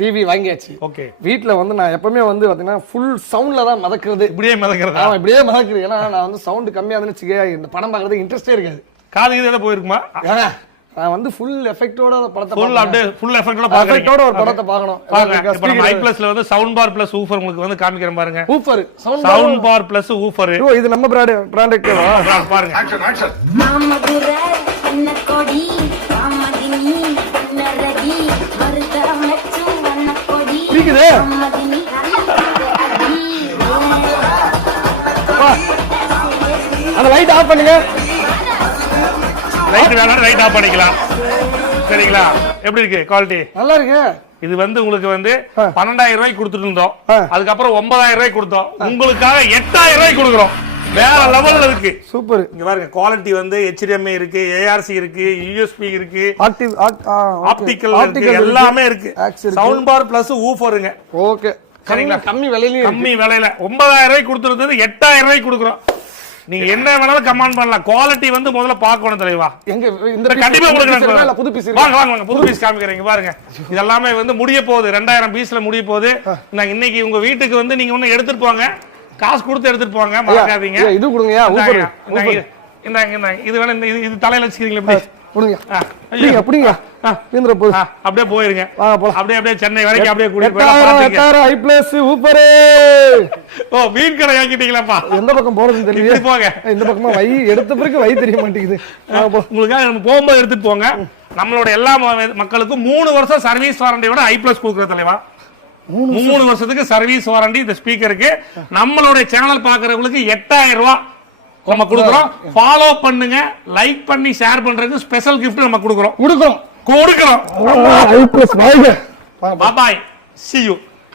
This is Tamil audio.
டிவி வாங்கியாச்சு. ஓகே, வீட்ல வந்து நான் எப்பவுமே வந்து பாத்தீங்கன்னா ஃபுல் சவுண்ட்ல தான் மதக்குறது. இப்படியே மதக்குறது? ஆமா, இப்படியே மதக்குறது. ஏன்னா நான் வந்து சவுண்ட் கம்மியா இருந்துச்சு, இந்த படம் பார்க்கறது இன்ட்ரெஸ்டே இருக்காது. காது இது போயிருக்குமா? நான் வந்து ஃபுல் எஃபெக்ட்டோட படத்தை ஃபுல் அப்படியே ஃபுல் எஃபெக்ட்டோட பாக்குறேன். எஃபெக்ட்டோட ஒரு படத்தை பார்க்கணும். இப்போ நம்ம ஐ பிளஸ்ல வந்து சவுண்ட் பார் பிளஸ் ஊஃபர் உங்களுக்கு வந்து காமிக்கிறேன் பாருங்க. Woofer sound bar plus woofer. Oh, இது நம்ம ப்ராடக்ட்டா? பாருங்க. Action action. மாமதுரை அன்னகோடி மாமதினி அன்னரடி மருதமச்சு அன்னகோடி. பிடிக்குதே. மாமதினி அந்த லைட் ஆஃப் பண்ணுங்க. லைட் வேணா லைட் ஆஃப் பண்ணிக்கலாம். சரிங்களா? எப்படி இருக்கு குவாலிட்டி? நல்லா இருக்கு. இது வந்து உங்களுக்கு வந்து 12,000 ரூபாய்க்கு கொடுத்துட்டு இருந்தோம். அதுக்கப்புறம் 9,000 ரூபாய்க்கு கொடுத்தோம். உங்களுக்காக 8,000 ரூபாய்க்கு கொடுக்குறோம். வேற லெவல்ல இருக்கு. சூப்பர். இங்க பாருங்க, குவாலிட்டி வந்து HDMI இருக்கு, ARC இருக்கு, USB இருக்கு, ஆப்டிகல் இருக்கு, எல்லாமே இருக்கு. சவுண்ட் பார் பிளஸ் ஊஃபருங்க. ஓகே, சரிங்களா? கம்மி விலையில கம்மி விலையில 9,000 ரூபாய்க்கு கொடுத்துருந்தது 8,000 ரூபாய்க்கு கொடுக்குறோம். நீங்க என்ன வேணாலும் கமெண்ட் பண்ணலாம். குவாலிட்டி வந்து முதல்ல பார்க்கணும் தலைவா. எங்க இந்த கண்டிப்பா கொடுக்குறேன். புது பீஸ் வாங்க வாங்க, புது பீஸ் காமிக்கிறீங்க பாருங்க. இதெல்லாமே வந்து முடிய போகுது. 2000 பீஸ்ல முடிய போகுது. நான் இன்னைக்கு உங்க வீட்டுக்கு வந்து நீங்க ஒண்ணு எடுத்துட்டு போங்க, காசு கொடுத்து எடுத்துட்டு போங்க, மறக்காதீங்க. இது கொடுங்கயா. இந்தாங்க, இது வேணா இது தலையில வச்சுக்கிறீங்களா? புடுங்க. அப்படிங்க இந்திர போ. அப்படியே போயிருங்க. அப்படியே அப்படியே சென்னை வரைக்கும் அப்படியே கூட்டிட்டு போய் ஐ பிளஸ் சூப்பர். ஓ, மீன் கடை வாங்கிட்டீங்களாப்பா? எந்த பக்கம் போறதுன்னு தெரியல. போங்க. இந்த பக்கமா வை எடுத்த பிறகு வை தெரிய மாட்டேங்குது. உங்களுக்காக நம்ம போகும்போது எடுத்துட்டு போங்க. நம்மளோட எல்லா மக்களுக்கும் 3 வருஷம் சர்வீஸ் வாரண்டியோட ஐ பிளஸ் கொடுக்குற தலைவா. 3 வருஷத்துக்கு சர்வீஸ் வாரண்டி இந்த ஸ்பீக்கருக்கு. நம்மளுடைய சேனல் பாக்குறவங்களுக்கு 8,000 ரூபாய் நம்ம கொடுக்குறோம். ஃபாலோ பண்ணுங்க, லைக் பண்ணி ஷேர் பண்றதுக்கு ஸ்பெஷல் கிஃப்ட் நம்ம கொடுக்குறோம். கொடுக்குறோம். பாய், see you.